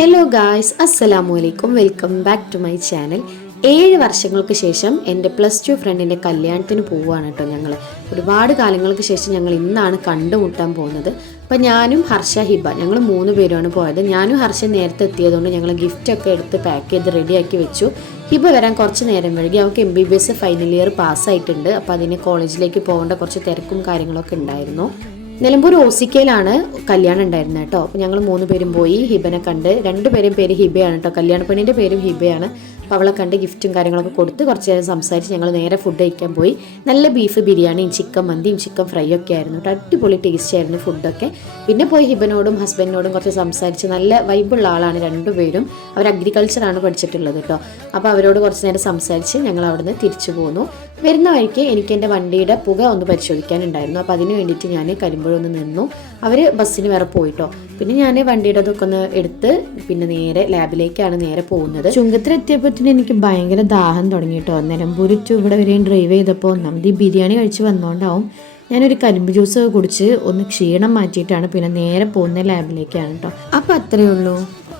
Hello guys, അസ്സലാമു അലൈക്കും. Welcome back to my channel. 7 വർഷങ്ങൾക്ക് ശേഷം എൻ്റെ +2 ഫ്രണ്ടിൻ്റെ കല്യാണത്തിന് പോവുകയാണ് കേട്ടോ. ഞങ്ങൾ ഒരുപാട് കാലങ്ങൾക്ക് ശേഷം ഞങ്ങൾ ഇന്നാണ് കണ്ടുമുട്ടാൻ പോകുന്നത്. അപ്പോൾ ഞാനും ഹർഷ, ഹിബ ഞങ്ങൾ 3 പേരുമാണ് പോയത്. ഞാനും ഹർഷ നേരത്തെ എത്തിയതുകൊണ്ട് ഞങ്ങൾ ഗിഫ്റ്റൊക്കെ എടുത്ത് പാക്ക് ചെയ്ത് റെഡിയാക്കി വെച്ചു. ഹിബ വരാൻ കുറച്ച് നേരം വൈകി. അവൾക്ക് MBBS ഫൈനൽ ഇയർ പാസ്സായിട്ടുണ്ട്. അപ്പോൾ അതിന് കോളേജിലേക്ക് പോകേണ്ട കുറച്ച് തിരക്കും കാര്യങ്ങളൊക്കെ ഉണ്ടായിരുന്നു. നിലമ്പൂർ ഓസിക്കയിലാണ് കല്യാണം ഉണ്ടായിരുന്നത് കേട്ടോ. അപ്പോൾ ഞങ്ങൾ 3 പേരും പോയി. ഹിബനെ കണ്ട്, 2 പേരും പേര് ഹിബയാണ് കേട്ടോ. കല്യാണ പെണ്ണിൻ്റെ പേരും ഹിബയാണ്. അപ്പോൾ അവളെ കണ്ട് ഗിഫ്റ്റും കാര്യങ്ങളൊക്കെ കൊടുത്ത് കുറച്ച് നേരം സംസാരിച്ച് ഞങ്ങൾ നേരെ ഫുഡ് കഴിക്കാൻ പോയി. നല്ല ബീഫ് ബിരിയാണിയും ചിക്കൻ മന്തിയും ചിക്കൻ ഫ്രൈ ഒക്കെ ആയിരുന്നു കേട്ടോ. അടിപൊളി ടേസ്റ്റ് ആയിരുന്നു ഫുഡൊക്കെ. പിന്നെ പോയി ഹിബനോടും ഹസ്ബൻഡിനോടും കുറച്ച് സംസാരിച്ച്, നല്ല വൈബുള്ള ആളാണ് 2 പേരും. അവർ അഗ്രികൾച്ചറാണ് പഠിച്ചിട്ടുള്ളത് കേട്ടോ. അപ്പോൾ അവരോട് കുറച്ച് നേരം സംസാരിച്ച് ഞങ്ങൾ അവിടുന്ന് തിരിച്ചു പോന്നു. വരുന്ന വഴിക്ക് എനിക്ക് എൻ്റെ വണ്ടിയുടെ പുക ഒന്ന് പരിശോധിക്കാനുണ്ടായിരുന്നു. അപ്പോൾ അതിന് വേണ്ടിയിട്ട് ഞാൻ കരിമ്പുഴൊന്ന് നിന്നു. അവർ ബസ്സിന് വേറെ പോയിട്ടോ. പിന്നെ ഞാൻ വണ്ടിയുടെ അതൊക്കെ ഒന്ന് എടുത്ത് പിന്നെ നേരെ ലാബിലേക്കാണ് നേരെ പോകുന്നത്. ചുങ്കത്തിലെത്തിയപ്പോൾ എനിക്ക് ഭയങ്കര ദാഹം തുടങ്ങി കേട്ടോ. നിലമ്പൂർ ടു ഇവിടെ വരെയും ഡ്രൈവ് ചെയ്തപ്പോൾ നമ്മൾ ഈ ബിരിയാണി കഴിച്ച് വന്നുകൊണ്ടാവും ഞാനൊരു കരിമ്പ് ജ്യൂസ് കുടിച്ച് ഒന്ന് ക്ഷീണം മാറ്റിയിട്ടാണ് പിന്നെ നേരെ പോകുന്ന ലാബിലേക്കാണ് കേട്ടോ. അപ്പോൾ അത്രയേ ഉള്ളൂ.